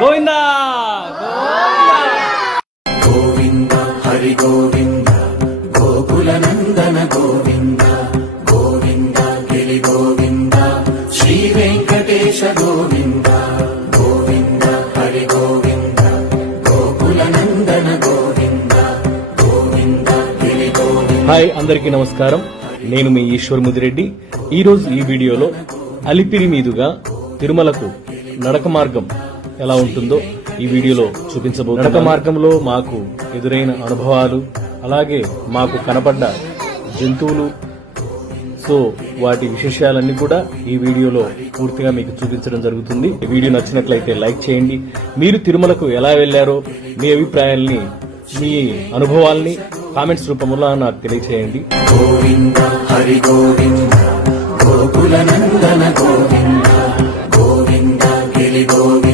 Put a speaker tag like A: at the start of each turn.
A: Govinda!
B: Govinda Hari Govinda Gokula Nandana Govinda Govinda Giri Govinda Shri Venkatesha Govinda Govinda Hari Govinda Gokula Nandana Govinda Govinda Giri Govinda.
A: Hi అందరికీ నమస్కారం. నేను మీ ఈశ్వర్ ముదిరెడ్డి. ఈ రోజు ఈ వీడియోలో అలిపిరి మీదుగా తిరుమలకు నడక మార్గం ఎలా ఉంటుందో ఈ వీడియోలో చూపించబో నడక మార్గంలో మాకు ఎదురైన అనుభవాలు అలాగే మాకు కనపడ్డ జంతువులు. సో వాటి విశేషాలన్నీ కూడా ఈ వీడియోలో పూర్తిగా మీకు చూపించడం జరుగుతుంది. ఈ వీడియో నచ్చినట్లయితే లైక్ చేయండి. మీరు తిరుమలకు ఎలా వెళ్ళారో మీ అభిప్రాయాల్ని మీ అనుభవాల్ని కామెంట్స్ రూపంలో నాకు తెలియచేయండి.
B: గోవింద హరి గోవింద గోకుల నందన గోవింద గోవింద గిరి గోవింద.